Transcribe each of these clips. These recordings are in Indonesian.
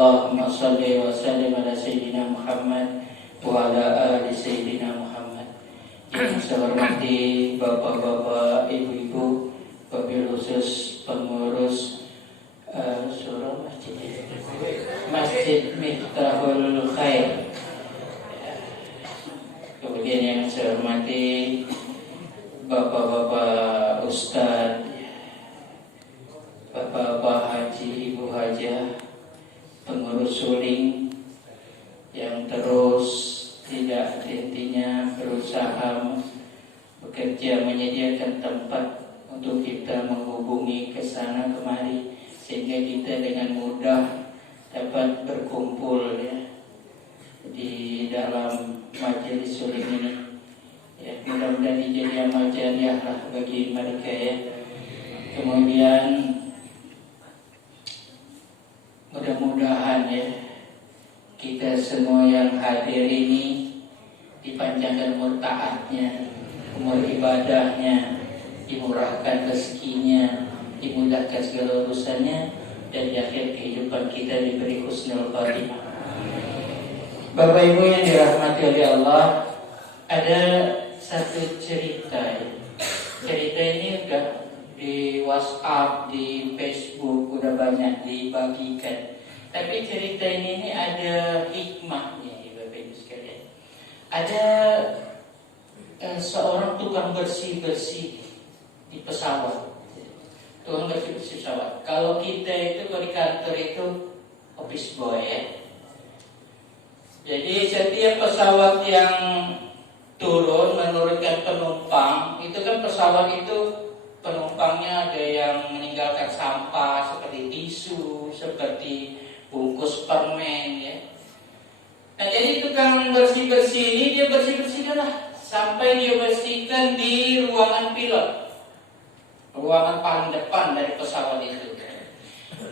Allahumma shalli wa sallim ala Sayyidina Muhammad wa ala ali Sayyidina Muhammad. Yang saya hormati bapak-bapak, ibu-ibu, wabil khusus pengurus surah Masjid Miftahul Khair. Kemudian yang saya hormati bapak-bapak ustadz, bapak-bapak haji, ibu hajah, pengurus suling yang terus tidak henti-hentinya berusaha bekerja menyediakan tempat untuk kita menghubungi ke sana kemari, sehingga kita dengan mudah dapat berkumpul ya di dalam majelis suling ini. Ya, mudah-mudahan ini jadi amal jariah lah bagi mereka ya. Kemudian mudah-mudahan ya kita semua yang hadir ini dipanjangkan umur taatnya, umur ibadahnya, dimurahkan rezekinya, dimudahkan segala urusannya, dan di akhir kehidupan kita diberi husnul khatimah. Bapak Ibu yang dirahmati oleh Allah, ada satu cerita ya. Cerita ini udah di WhatsApp, di Facebook udah banyak dibagikan. Tapi cerita ini ada hikmahnya ya Bapak Ibu sekalian. Ada seorang tukang bersih-bersih di pesawat. Tukang bersih-bersih pesawat. Kalau kita itu kalau di kantor itu office boy ya. Jadi setiap pesawat yang turun menurunkan penumpang, itu kan pesawat itu penumpangnya ada yang meninggalkan sampah seperti tisu, seperti bungkus permen ya. Nah jadi tukang bersih-bersih ini dia bersih-bersihkan lah sampai dia bersihkan di ruangan pilot, ruangan paling depan dari pesawat itu.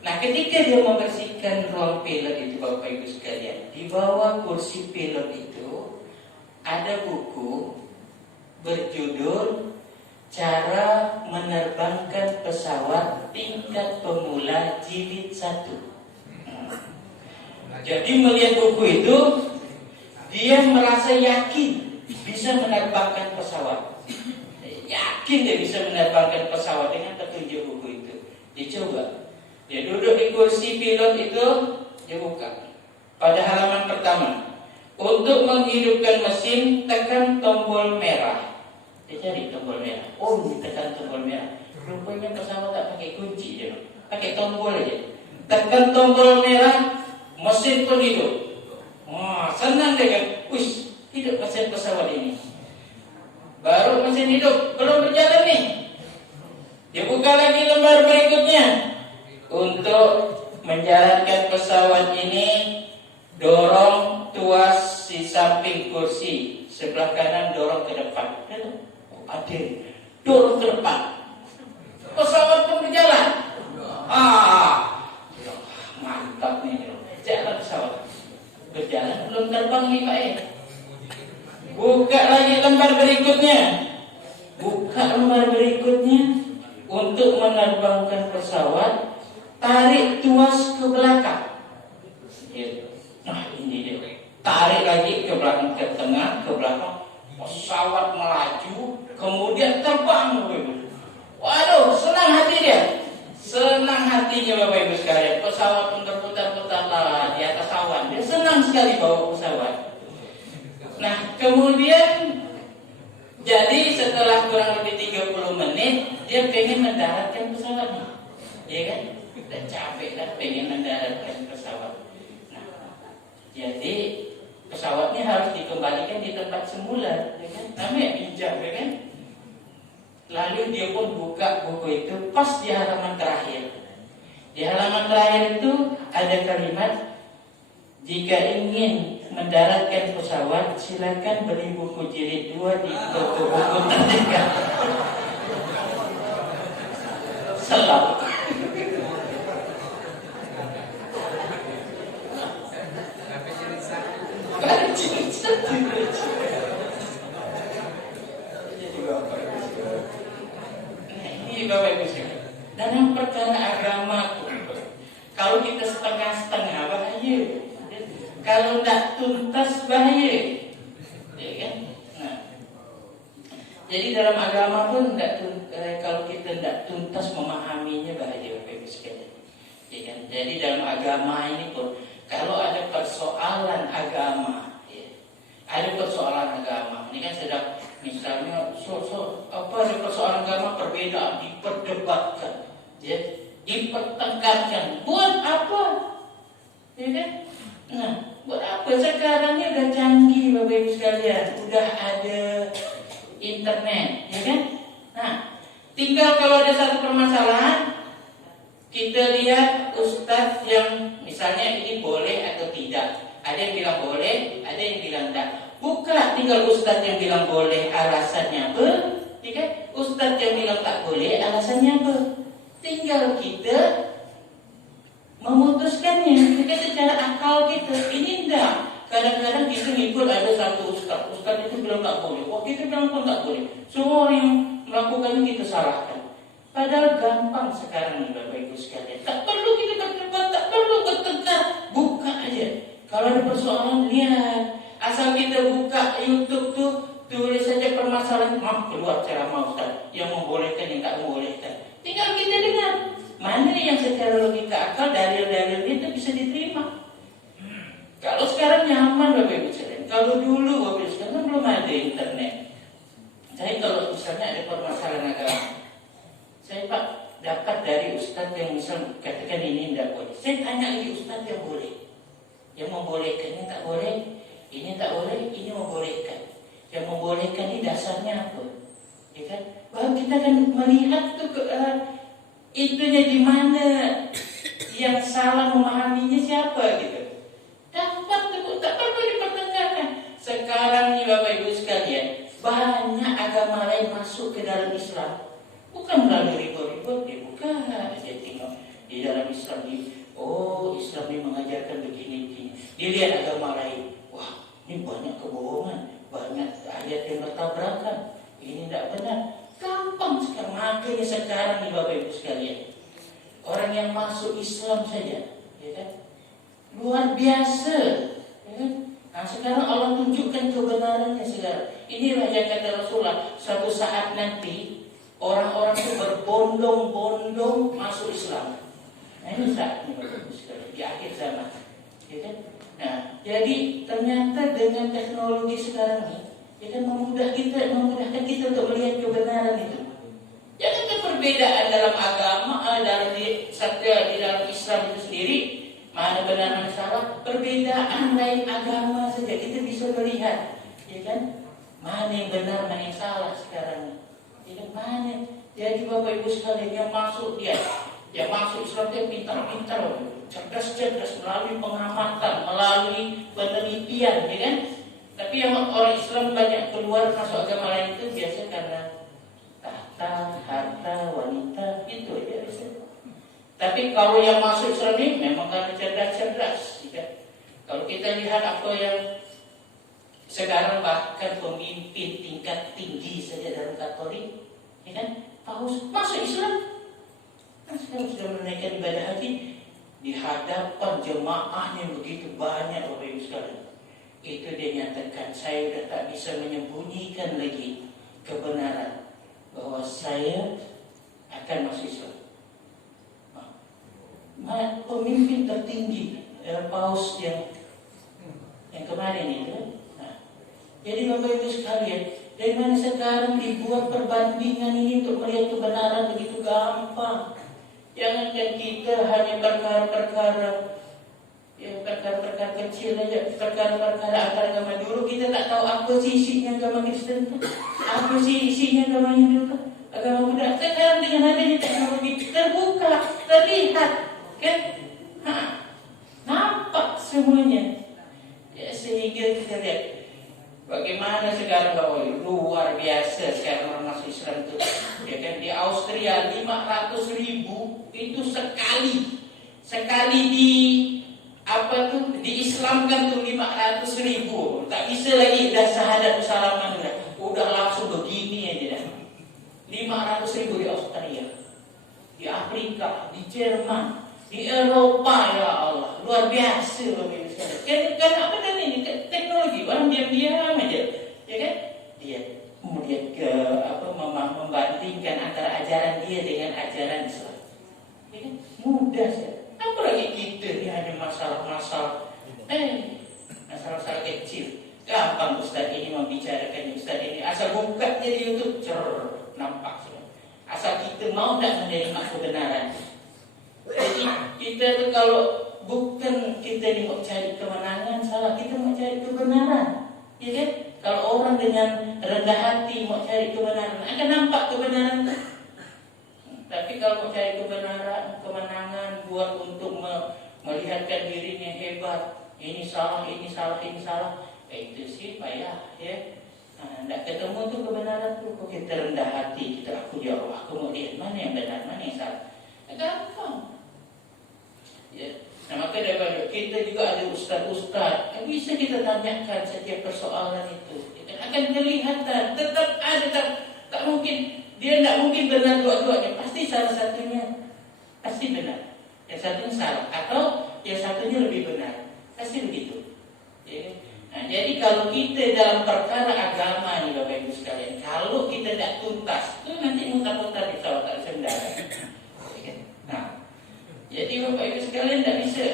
Nah ketika dia membersihkan ruang pilot itu Bapak Ibu sekalian, di bawah kursi pilot itu ada buku berjudul Cara Menerbangkan Pesawat Tingkat Pemula Jilid 1. Jadi melihat buku itu, dia merasa yakin bisa menerbangkan pesawat. Yakin dia bisa menerbangkan pesawat dengan petunjuk buku itu. Dicoba. Dia duduk di kursi pilot itu, dia buka. Pada halaman pertama, untuk menghidupkan mesin, tekan tombol merah. Dia cari tombol merah. Oh, ditekan tombol merah. Rupanya pesawat tak pakai kunci dia, pakai tombol aja. Tekan tombol merah, mesin pun hidup. Wah, senang dia kan. Wih, hidup mesin pesawat ini. Baru mesin hidup, belum berjalan nih. Dia buka lagi lembar berikutnya. Untuk menjalankan pesawat ini, dorong tuas di samping kursi, sebelah kanan dorong ke depan. Adil, dorong ke depan. Pesawat pun berjalan. Mantap nih. Jalan pesawat. Berjalan belum terbang nih Pak ya. Buka lagi lembar berikutnya. Buka lembar berikutnya. Untuk menerbangkan pesawat, tarik tuas ke belakang. Nah ini dia. Tarik lagi ke belakang, ke tengah, ke belakang. Pesawat melaju, kemudian terbang. Waduh, senang hati dia. Senang hatinya Bapak Ibu sekalian. Pesawat pun berputar-putar lah di atas awan. Dia senang sekali bawa pesawat. Nah kemudian, jadi setelah kurang lebih 30 menit, dia pengen mendaratkan pesawatnya. Ya kan? Dan capek lah pengen mendaratkan pesawat. Nah, jadi pesawatnya harus dikembalikan di tempat semula, ya kan? Namanya pinjam, ya kan? Lalu dia pun buka buku itu pas di halaman terakhir. Di halaman terakhir itu ada kalimat, jika ingin mendaratkan pesawat, silakan beli buku jilid 2 di toko buku terdekat. Selap. Ini Bapak Ibu sekalian. Dalam perkara agama, kalau kita setengah-setengah bahaya. Kalau tidak tuntas bahaya, ya kan? Nah, jadi dalam agama pun kalau kita tidak tuntas memahaminya bahaya, Bapak Ibu sekalian. Ya kan? Jadi dalam agama ini pun kalau ada persoalan agama, ya, ada persoalan agama. Ini kan sedang misalnya ada persoalan agama perbedaan diperdebatkan, ya, dipertengkarkan. Buat apa? Ya kan? Nah, buat apa? Sekarang ini udah canggih Bapak Ibu sekalian, udah ada internet, ya kan? Nah, tinggal kalau ada satu permasalahan, kita lihat ustadz yang misalnya ini boleh atau tidak. Ada yang bilang boleh, ada yang bilang tidak. Bukan tinggal ustadz yang bilang boleh, alasannya apa? Ya kan? Ustadz yang bilang tak boleh, alasannya apa? Tinggal kita memutuskannya. Kita secara akal kita ini enggak. Kadang-kadang kita ngikut ada satu ustadz itu bilang tak boleh, wah kita bilang pun tak boleh. Semua orang yang melakukannya kita salahkan. Padahal gampang sekarang nih Bapak Ibu sekalian. Tak perlu kita berdebat, tak perlu bertengkar, buka aja. Kalau ada persoalan lihat, asal kita buka YouTube tuh tulis saja permasalahan, keluar ceramah Ustaz yang membolehkan yang tak membolehkan. Tinggal kita dengar mana yang secara logika akal dalil-dalil itu bisa diterima. Kalau sekarang nyaman Bapak Ibu sekalian. Kalau dulu Bapak Ibu sekalian belum ada internet. Saya kalau misalnya ada permasalahan agama, saya Pak dapat dari ustadz yang misal katakan ini tidak boleh. Saya tanya lagi ustadz yang boleh, yang membolehkan ini tak boleh, ini tak boleh, ini membolehkan. Yang membolehkan ini dasarnya apa? Ya kan? Bahwa kita akan melihat tuh itunya di mana, yang salah memahaminya siapa gitu. Dapat tuh tak perlu dipertengkarkan. Sekarang nih Bapak Ibu sekalian, banyak agama lain masuk ke dalam Islam. Bukan melalui ribut-ribut, dia bukan. Saya tengok di dalam Islam ini, oh Islam ini mengajarkan begini-begini. Dilihat agama lain, wah ini banyak kebohongan, banyak ayat yang bertabrakan. Ini tidak benar. Gampang sekarang. Makanya sekarang nih Bapak Ibu sekalian, orang yang masuk Islam saja, ya kan, luar biasa, ya kan? Nah sekarang Allah tunjukkan kebenarannya sekarang. Inilah yang kata Rasulullah, suatu saat nanti orang-orang itu berbondong-bondong masuk Islam. Nah ini saatnya Bapak Ibu sekalian, di akhir zaman, ya kan? Nah, jadi ternyata dengan teknologi sekarang ini, ya kan memudahkan kita untuk melihat kebenaran itu. Jangan ada perbedaan dalam agama, di dalam Islam itu sendiri, mana benar mana salah. Perbedaan lain agama saja kita bisa melihat, ya kan? Mana yang benar, mana yang salah sekarang. Mana? Jadi Bapak Ibu sekalian yang masuk yang masuk Islam dia pintar-pintar, cerdas-cerdas melalui pengamatan, melalui penelitian, ya kan? Tapi yang orang Islam banyak keluar masuk agama lain itu biasa karena tahta, harta, wanita, itu aja biasa. Tapi kalau yang masuk Islam ini memang karena cerdas-cerdas, ya kan? Kalau kita lihat apa yang sekarang bahkan pemimpin tingkat tinggi saja dalam Katolik, ya kan, Paus masuk Islam. Nah, sekarang sudah menaikkan ibadah haji di hadapan jemaahnya begitu banyak Bapak Ibu sekalian. Itu dia nyatakan, saya sudah tak bisa menyembunyikan lagi kebenaran bahwa saya akan masuk Islam. Nah, pemimpin tertinggi Paus yang kemarin itu. Jadi Bapak Ibu sekalian, dari mana sekarang dibuat perbandingan ini untuk melihat kebenaran begitu gampang. Jangankan kita hanya perkara-perkara kecil aja, perkara-perkara antar agama. Dulu kita tak tahu apa sih isinya agama Kristen, apa sih isinya agama Hindu, agama Buddha. Sekarang dengan adanya teknologi terbuka, terlihat, kan? Nampak semuanya. Ya, sehingga kita lihat bagaimana sekarang Bapak Ibu, luar biasa sekarang orang masuk Islam itu. Ya kan, di Austria 500.000 itu sekali diislamkan tuh 500.000. Tak bisa lagi dah syahadat salaman udah langsung begini aja dah. 500.000 di Austria, di Afrika, di Jerman, di Eropa, ya Allah, luar biasa Bapak Ibu. Kan apa dan ini teknologi orang diam-diam aja, ya kan? Dia kemudian membandingkan antara ajaran dia dengan ajaran Islam, ya kan? Mudah saja. Apalagi kita ini hanya masalah-masalah masalah kecil. Gampang Ustaz ini membicarakan Ustaz ini. Asal buka di YouTube, nampak semua. Asal kita mau tak menerima kebenaran. Jadi kita tu kalau bukan kita ni mau cari kemenangan, salah, kita mau cari kebenaran, ya kan? Kalau orang dengan rendah hati mau cari kebenaran, akan nampak kebenaran tu. Tapi kalau mau cari kebenaran, kemenangan, buat untuk melihatkan dirinya hebat, ini salah, itu sih payah, ya. Tak ketemu tu kebenaran tu, kok kita rendah hati, kita aku jawab, aku mau lihat mana yang benar, mana yang salah. Gampang. Ya. Nah, maka daripada kita juga ada ustaz-ustaz yang bisa kita tanyakan setiap persoalan itu, akan kelihatan tetap ada, tak mungkin, dia tak mungkin benar dua-duanya, pasti salah satunya pasti benar, yang satunya salah, atau yang satunya lebih benar, pasti begitu. Ya. Nah, jadi kalau kita dalam perkara agama ni Bapak Ibu sekalian, kalau kita tak tuntas, itu nanti muntah-muntah di pesawat tak sendara. Nah, jadi Bapak Ibu sekalian tak bisa.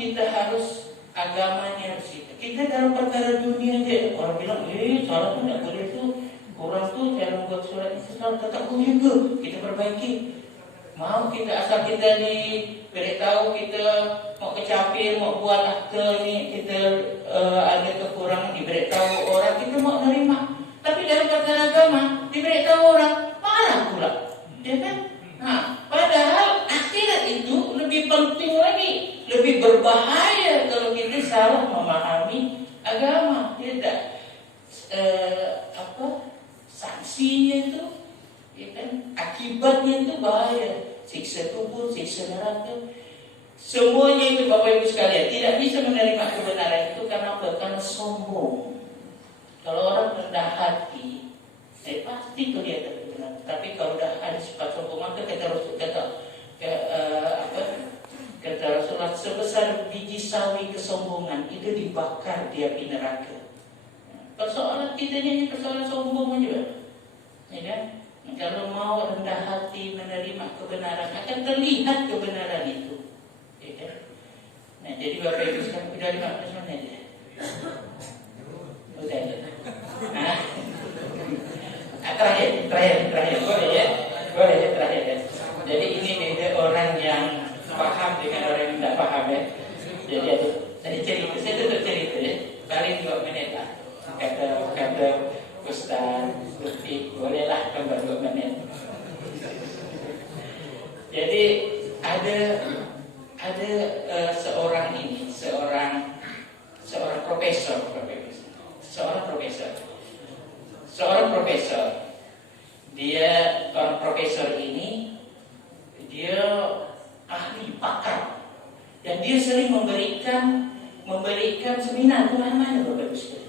Kita harus agamanya harus kita dalam perkara dunia je. Orang bilang, salah tu tak boleh tu, kurang tu cara buat surat Islam, tetap boleh ke? Kita perbaiki. Mau kita asal kita diberitahu kita mau kecapir, mau buat akte ni, kita ada kekurangan diberitahu orang, kita mau nerima. Tapi dalam perkara agama diberitahu orang, marah pula, ya kan? Nah, padahal akhirat itu lebih penting lagi, lebih berbahaya kalau kita salah memahami agama. Tidak sanksinya itu, ya kan? Akibatnya itu bahaya, siksa kubur, siksa neraka. Semuanya itu Bapak Ibu sekalian tidak bisa menerima kebenaran itu karena apa? Karena sombong. Kalau orang rendah hati, pasti kelihatan kebenaran. Tapi kalau dah ada sifat sombong, maka kata Rasulullah, sebesar biji sawi kesombongan itu dibakar di api neraka. Persoalan kita ini persoalan sombong aja, ya kan? Kalau mau rendah hati menerima kebenaran, akan terlihat kebenaran itu, ya kan? Nah, jadi Bapak Ibu sekarang sudah 15 menit ya. Udah. Nah, terakhir, boleh ya, terakhir ya. Jadi ini beda orang yang paham dengan orang yang tidak paham ya. Jadi ada cerita, saya tutup cerita ya, paling 2 menit lah. Kata Ustaz Lutfi, bolehlah tambah 2 menit. Jadi ada seorang profesor. Dia orang profesor ini, dia ahli pakar, dan dia sering memberikan seminar ke mana-mana Bapak Ibu sekalian.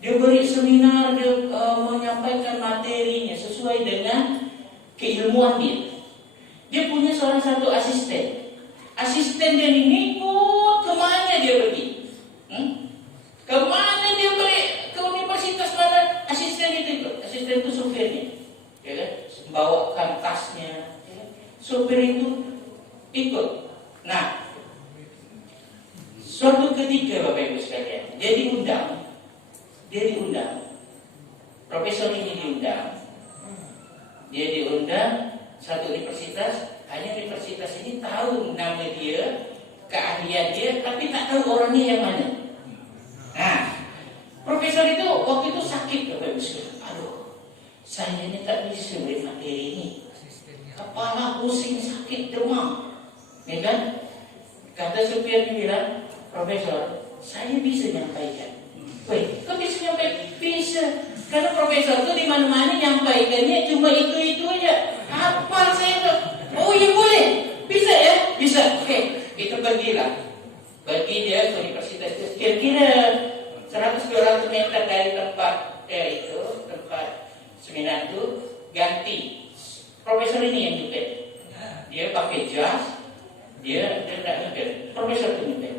Dia beri seminar, dia menyampaikan materinya sesuai dengan keilmuan dia. Dia punya seorang satu asisten. Asisten dia ini kemana dia pergi? Kemana dia pergi? Ke universitas mana? Asisten itu supirnya, ya kan? Bawakan tasnya, ya kan? Supir itu ikut. Nah, suatu ketika Bapak Ibu sekalian, dia diundang. Profesor ini diundang satu universitas. Hanya universitas ini tahu nama dia, keahlian dia, tapi tak tahu orangnya yang mana. Nah, profesor itu waktu itu sakit Bapak Ibu sekalian. Aduh, saya ini tak bisa beri materi ini. Kepala pusing, sakit, demam, ya kan? Kata supirnya bilang, Profesor, saya bisa nyampaikan. Weh, kok bisa nyampaikan? Bisa. Karena profesor itu di mana-mana nyampaikannya cuma itu aja. Hafal saya tuh. Oh iya boleh. Bisa ya? Bisa. Oke, itu pergilah. Pergi dia ke universitas itu. Kira-kira 100-200 meter dari tempat seminar itu, ganti. Profesor ini yang nyupir. Dia pakai jas. Dia tidak nyupir. Profesor itu nyupir.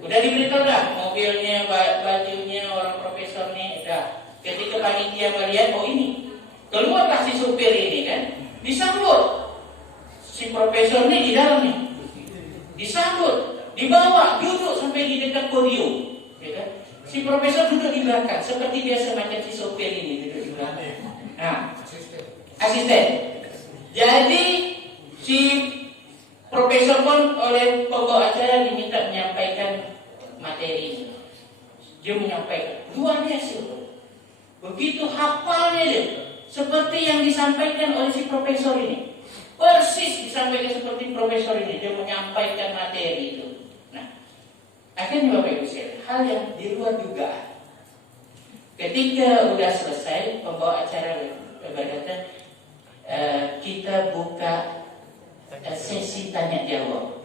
Udah diberitahu dah, mobilnya, bajunya orang profesor nih, udah. Ketika panitia melihat, oh ini, keluarlah si supir ini kan, disambut. Si profesor nih di dalam nih, disambut, dibawa, duduk sampai di dekat podium, ya kan? Si profesor duduk di belakang, seperti biasa macam si supir ini duduk di belakang. Nah, asisten. Jadi si profesor pun oleh pembawa acara diminta menyampaikan materi. Dia menyampaikan luar biasa. Begitu hafalnya dia, seperti yang disampaikan oleh si profesor ini. Persis disampaikan seperti profesor ini. Dia menyampaikan materi itu. Nah, akhirnya Bapak Ibu sekalian, hal yang di luar dugaan. Ketika udah selesai, pembawa acara berkata, kita buka sesi tanya jawab.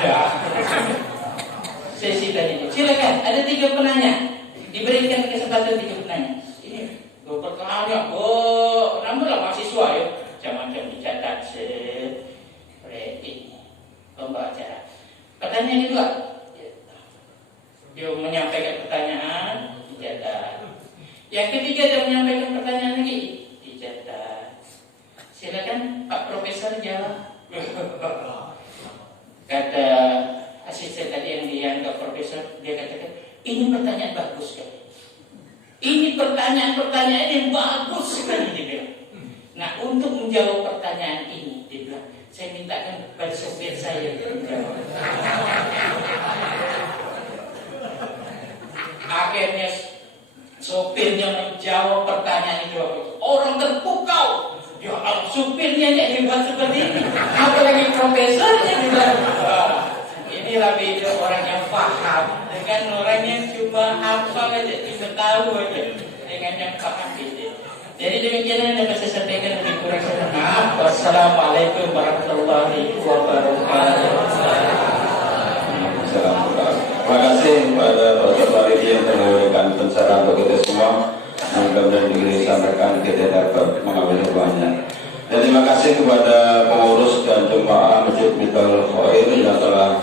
Ya. Sesi tanya jawab. Silakan, ada 3 penanya. Diberikan kesempatan 3 penanya. Ini 2 pertanyaan. Oh, namunlah mahasiswa ya. Macam-macam dicatat seperti pembawa acara. Pertanyaan kedua, dia menyampaikan pertanyaan, dicatat. Yang ketiga dia menyampaikan pertanyaan lagi, dicatat. Silakan Pak Profesor jawab. Kata asisten tadi yang dianggap profesor, dia katakan, ini pertanyaan bagus kan? Ini pertanyaan yang bagus sekali, dia bilang. Nah, untuk menjawab pertanyaan ini, dia bilang, saya mintakan kepada sopir saya menjawab. Akhirnya sopirnya menjawab pertanyaan itu. Orang terpukau. Ya, supirnya hebat seperti ini. Apalagi profesornya bilang, inilah beda orang yang paham dengan orang yang cuma hafal aja, cuma tahu aja. Dengan yang paham beda. Jadi demikian yang dapat saya sampaikan, lebih kurang saya maaf. Wassalamualaikum warahmatullahi wabarakatuh. Terima kasih kepada Dr. Faridi yang telah memberikan pencerahan untuk kita semua. Mudah-mudahan disampaikan kita dapat mengambil hikmahnya. Dan terima kasih kepada pengurus dan jemaah Masjid Miftaul Khair yang telah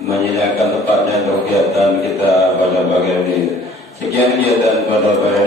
menyediakan tempatnya untuk kegiatan kita pada pagi hari ini. Sekian kegiatan pada pagi